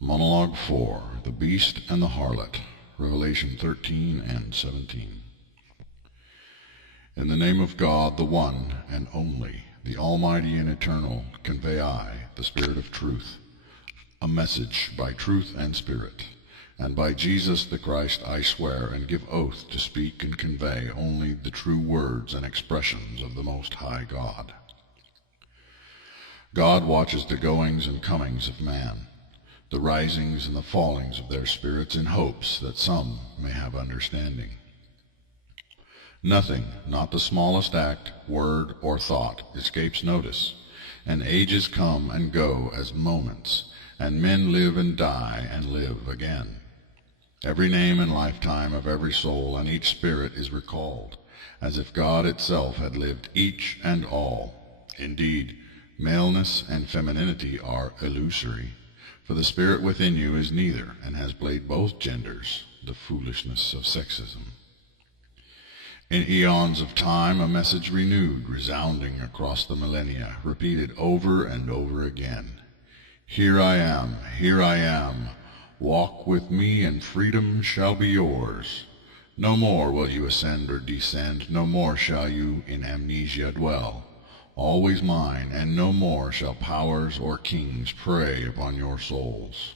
Monologue 4, The Beast and the Harlot, Revelation 13 and 17. In the name of God, the one and only, the Almighty and Eternal, convey I, the Spirit of truth, a message by truth and spirit. And by Jesus the Christ I swear and give oath to speak and convey only the true words and expressions of the Most High God. God watches the goings and comings of man, the risings and the fallings of their spirits, in hopes that some may have understanding. Nothing, not the smallest act, word, or thought, escapes notice, and ages come and go as moments, and men live and die and live again. Every name and lifetime of every soul and each spirit is recalled, as if God itself had lived each and all. Indeed, maleness and femininity are illusory, for the spirit within you is neither, and has played both genders, the foolishness of sexism. In eons of time, a message renewed, resounding across the millennia, repeated over and over again. Here I am, here I am. Walk with me, and freedom shall be yours. No more will you ascend or descend, no more shall you in amnesia dwell. Always mine, and no more shall powers or kings prey upon your souls.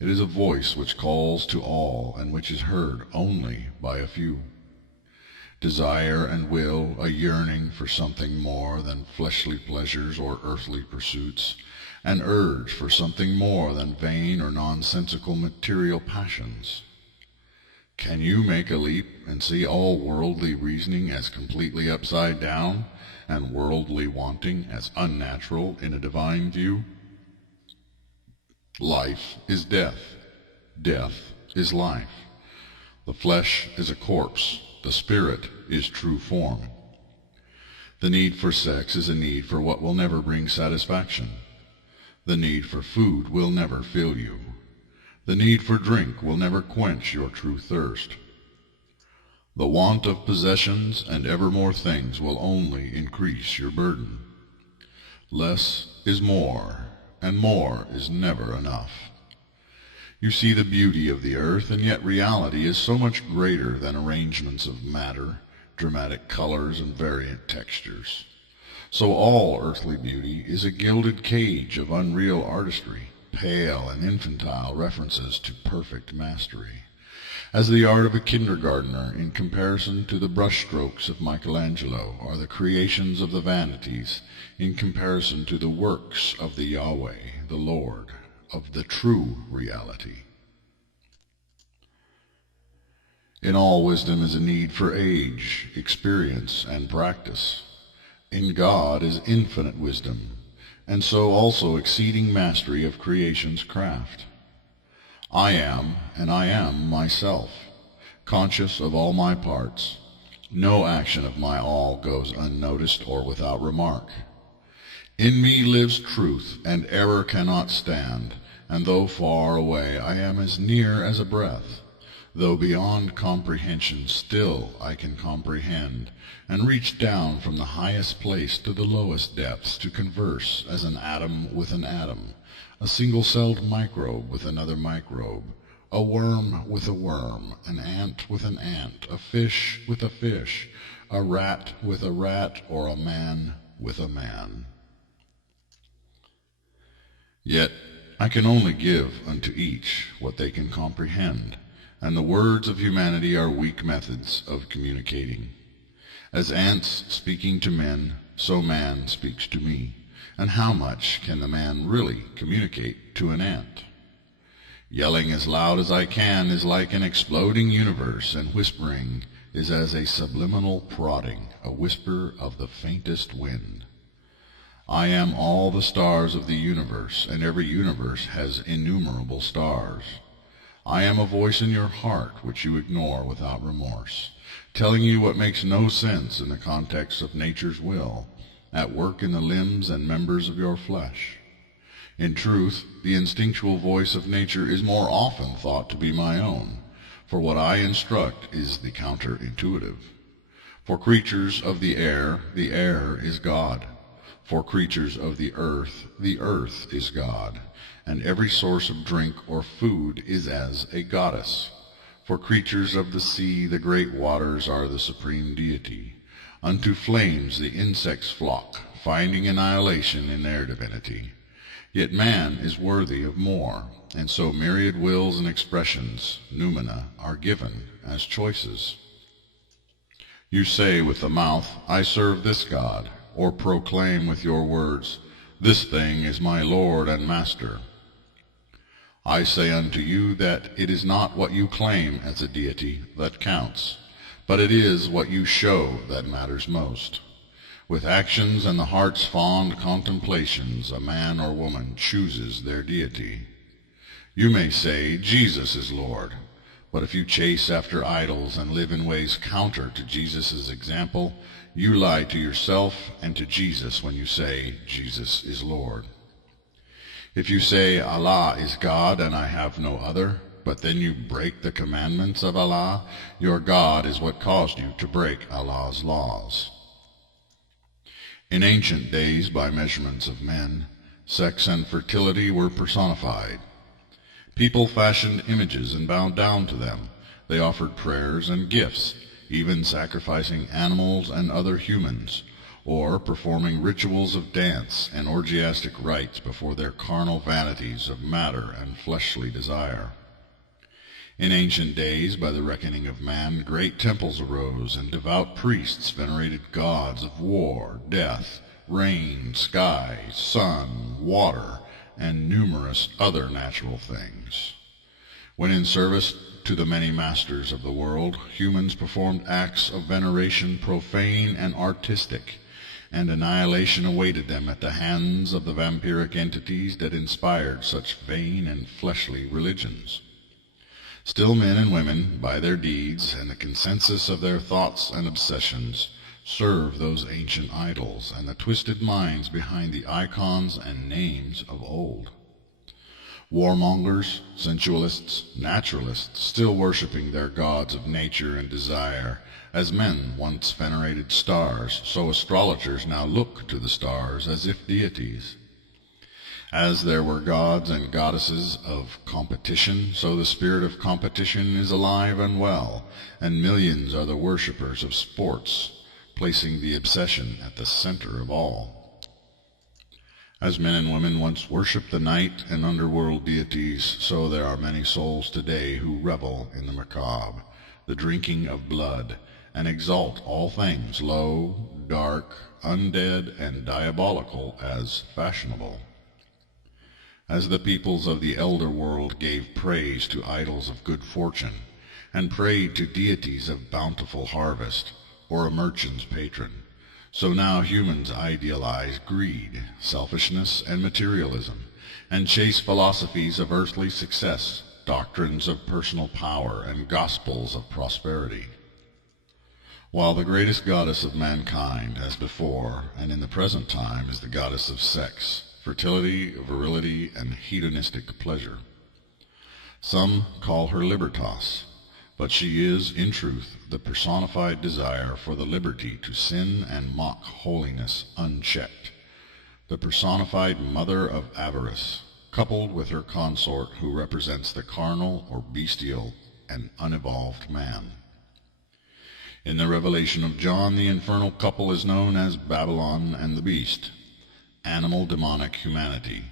It is a voice which calls to all, and which is heard only by a few. Desire and will, a yearning for something more than fleshly pleasures or earthly pursuits, an urge for something more than vain or nonsensical material passions. Can you make a leap and see all worldly reasoning as completely upside down, and worldly wanting as unnatural in a divine view? Life is death. Death is life. The flesh is a corpse. The spirit is true form. The need for sex is a need for what will never bring satisfaction. The need for food will never fill you. The need for drink will never quench your true thirst. The want of possessions and ever more things will only increase your burden. Less is more, and more is never enough. You see the beauty of the earth, and yet reality is so much greater than arrangements of matter, dramatic colors, and variant textures. So all earthly beauty is a gilded cage of unreal artistry, pale and infantile references to perfect mastery, as the art of a kindergartner in comparison to the brushstrokes of Michelangelo, are the creations of the vanities in comparison to the works of the Yahweh, the Lord, of the true reality. In all wisdom is a need for age, experience, and practice. In God is infinite wisdom, and so also exceeding mastery of creation's craft. I am, and I am myself, conscious of all my parts. No action of my all goes unnoticed or without remark. In me lives truth, and error cannot stand, and though far away, I am as near as a breath. Though beyond comprehension, still I can comprehend, and reach down from the highest place to the lowest depths to converse as an atom with an atom, a single-celled microbe with another microbe, a worm with a worm, an ant with an ant, a fish with a fish, a rat with a rat, or a man with a man. Yet I can only give unto each what they can comprehend, and the words of humanity are weak methods of communicating. As ants speaking to men, so man speaks to me. And how much can the man really communicate to an ant? Yelling as loud as I can is like an exploding universe, and whispering is as a subliminal prodding, a whisper of the faintest wind. I am all the stars of the universe, and every universe has innumerable stars. I am a voice in your heart which you ignore without remorse, telling you what makes no sense in the context of nature's will, at work in the limbs and members of your flesh. In truth, the instinctual voice of nature is more often thought to be my own, for what I instruct is the counterintuitive. For creatures of the air is God. For creatures of the earth is God. and every source of drink or food is as a goddess. For creatures of the sea, the great waters are the supreme deity. Unto flames the insects flock, finding annihilation in their divinity. Yet man is worthy of more, and so myriad wills and expressions, noumena, are given as choices. You say with the mouth, I serve this God, or proclaim with your words, this thing is my Lord and Master. I say unto you that it is not what you claim as a deity that counts, but it is what you show that matters most. With actions and the heart's fond contemplations, a man or woman chooses their deity. You may say, Jesus is Lord, but if you chase after idols and live in ways counter to Jesus' example, you lie to yourself and to Jesus when you say, Jesus is Lord. If you say, Allah is God and I have no other, but then you break the commandments of Allah, your God is what caused you to break Allah's laws. In ancient days, by measurements of men, sex and fertility were personified. People fashioned images and bowed down to them. They offered prayers and gifts, even sacrificing animals and other humans, or performing rituals of dance and orgiastic rites before their carnal vanities of matter and fleshly desire. In ancient days, by the reckoning of man, great temples arose, and devout priests venerated gods of war, death, rain, sky, sun, water, and numerous other natural things. When in service to the many masters of the world, humans performed acts of veneration profane and artistic, and annihilation awaited them at the hands of the vampiric entities that inspired such vain and fleshly religions. Still men and women, by their deeds and the consensus of their thoughts and obsessions, serve those ancient idols and the twisted minds behind the icons and names of old. Warmongers, sensualists, naturalists, still worshipping their gods of nature and desire. As men once venerated stars, so astrologers now look to the stars as if deities. As there were gods and goddesses of competition, so the spirit of competition is alive and well, and millions are the worshippers of sports, placing the obsession at the center of all. As men and women once worshipped the night and underworld deities, so there are many souls today who revel in the macabre, the drinking of blood, and exalt all things low, dark, undead, and diabolical as fashionable. As the peoples of the elder world gave praise to idols of good fortune, and prayed to deities of bountiful harvest, or a merchant's patron, so now humans idealize greed, selfishness, and materialism, and chase philosophies of earthly success, doctrines of personal power, and gospels of prosperity. While the greatest goddess of mankind, as before and in the present time, is the goddess of sex, fertility, virility, and hedonistic pleasure. Some call her Libertas, but she is, in truth, the personified desire for the liberty to sin and mock holiness unchecked, the personified mother of avarice, coupled with her consort who represents the carnal or bestial and unevolved man. In the revelation of John, the infernal couple is known as Babylon and the Beast, animal demonic humanity,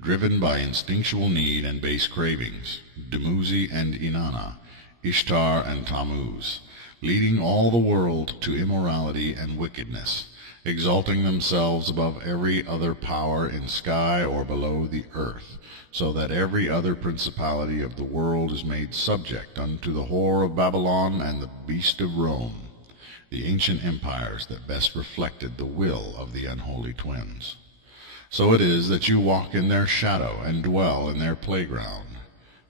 driven by instinctual need and base cravings, Dummuzi and Inanna, Ishtar and Tammuz, leading all the world to immorality and wickedness, exalting themselves above every other power in sky or below the earth, so that every other principality of the world is made subject unto the whore of Babylon and the beast of Rome, the ancient empires that best reflected the will of the unholy twins. So it is that you walk in their shadow and dwell in their playground,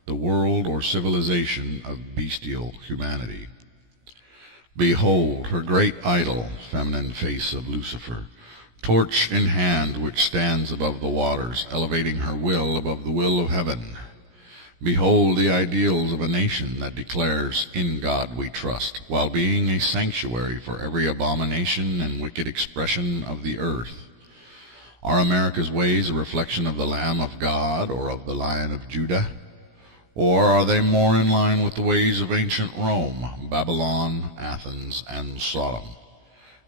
the world or civilization of bestial humanity. Behold her great idol, feminine face of Lucifer, torch in hand which stands above the waters, elevating her will above the will of heaven. Behold the ideals of a nation that declares, in God we trust, while being a sanctuary for every abomination and wicked expression of the earth. Are America's ways a reflection of the Lamb of God or of the Lion of Judah? Or are they more in line with the ways of ancient Rome, Babylon, Athens, and Sodom?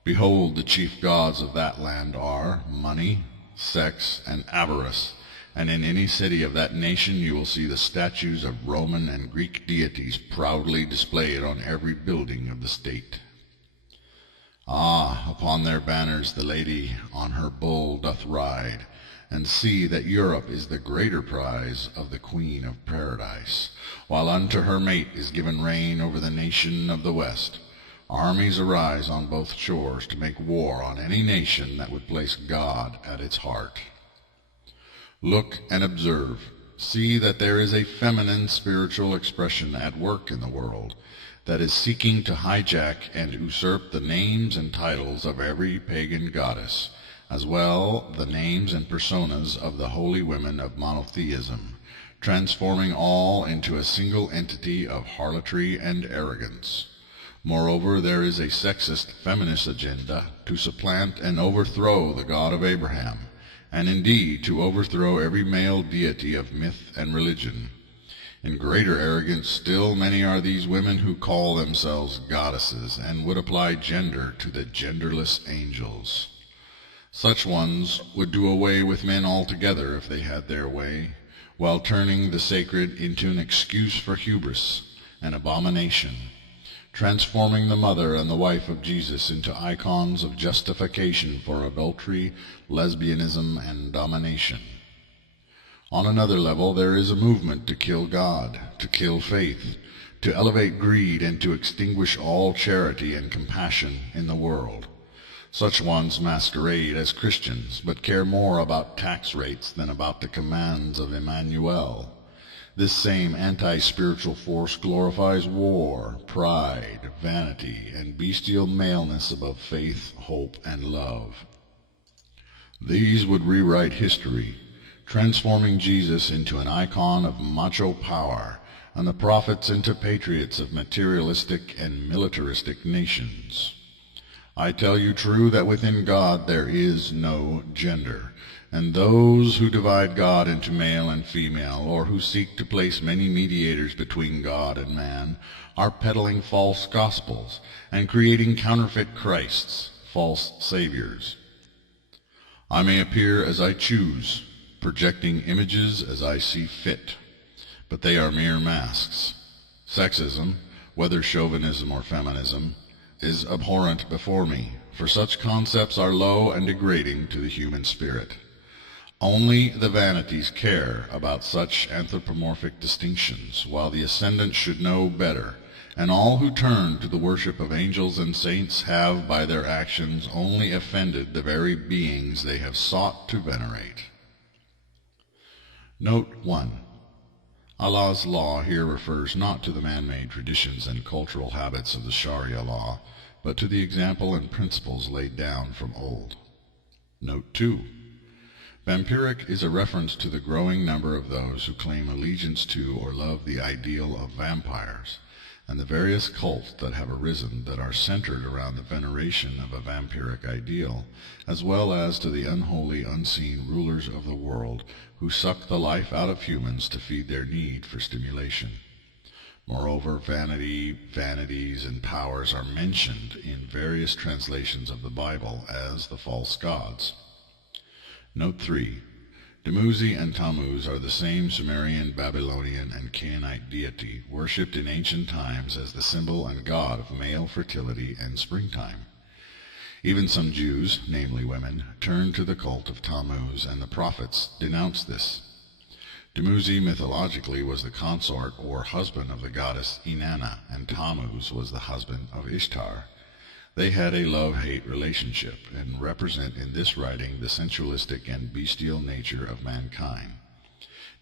Behold, the chief gods of that land are money, sex, and avarice, and in any city of that nation you will see the statues of Roman and Greek deities proudly displayed on every building of the state. Ah, upon their banners the lady on her bull doth ride, and see that Europe is the greater prize of the Queen of Paradise, while unto her mate is given reign over the nation of the West. Armies arise on both shores to make war on any nation that would place God at its heart. Look and observe. See that there is a feminine spiritual expression at work in the world that is seeking to hijack and usurp the names and titles of every pagan goddess, as well the names and personas of the holy women of monotheism, transforming all into a single entity of harlotry and arrogance. Moreover, there is a sexist feminist agenda to supplant and overthrow the God of Abraham, and indeed to overthrow every male deity of myth and religion. In greater arrogance still, many are these women who call themselves goddesses and would apply gender to the genderless angels. Such ones would do away with men altogether if they had their way, while turning the sacred into an excuse for hubris and abomination, transforming the mother and the wife of Jesus into icons of justification for adultery, lesbianism, and domination. On another level, there is a movement to kill God, to kill faith, to elevate greed, and to extinguish all charity and compassion in the world. Such ones masquerade as Christians, but care more about tax rates than about the commands of Emmanuel. This same anti-spiritual force glorifies war, pride, vanity, and bestial maleness above faith, hope, and love. These would rewrite history, transforming Jesus into an icon of macho power, and the prophets into patriots of materialistic and militaristic nations. I tell you true that within God there is no gender, and those who divide God into male and female, or who seek to place many mediators between God and man, are peddling false gospels and creating counterfeit Christs, false saviors. I may appear as I choose, projecting images as I see fit, but they are mere masks. Sexism, whether chauvinism or feminism, is abhorrent before me, for such concepts are low and degrading to the human spirit. Only the vanities care about such anthropomorphic distinctions, while the ascendant should know better, and all who turn to the worship of angels and saints have by their actions only offended the very beings they have sought to venerate. Note 1. Allah's law here refers not to the man-made traditions and cultural habits of the Sharia law, but to the example and principles laid down from old. Note 2. Vampiric is a reference to the growing number of those who claim allegiance to or love the ideal of vampires, and the various cults that have arisen that are centered around the veneration of a vampiric ideal, as well as to the unholy, unseen rulers of the world who suck the life out of humans to feed their need for stimulation. Moreover, vanity, vanities, and powers are mentioned in various translations of the Bible as the false gods. Note 3. Dummuzi and Tammuz are the same Sumerian, Babylonian, and Canaanite deity worshipped in ancient times as the symbol and god of male fertility and springtime. Even some Jews, namely women, turned to the cult of Tammuz, and the prophets denounced this. Dummuzi mythologically was the consort or husband of the goddess Inanna, and Tammuz was the husband of Ishtar. They had a love-hate relationship, and represent in this writing the sensualistic and bestial nature of mankind.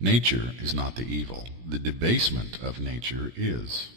Nature is not the evil. The debasement of nature is.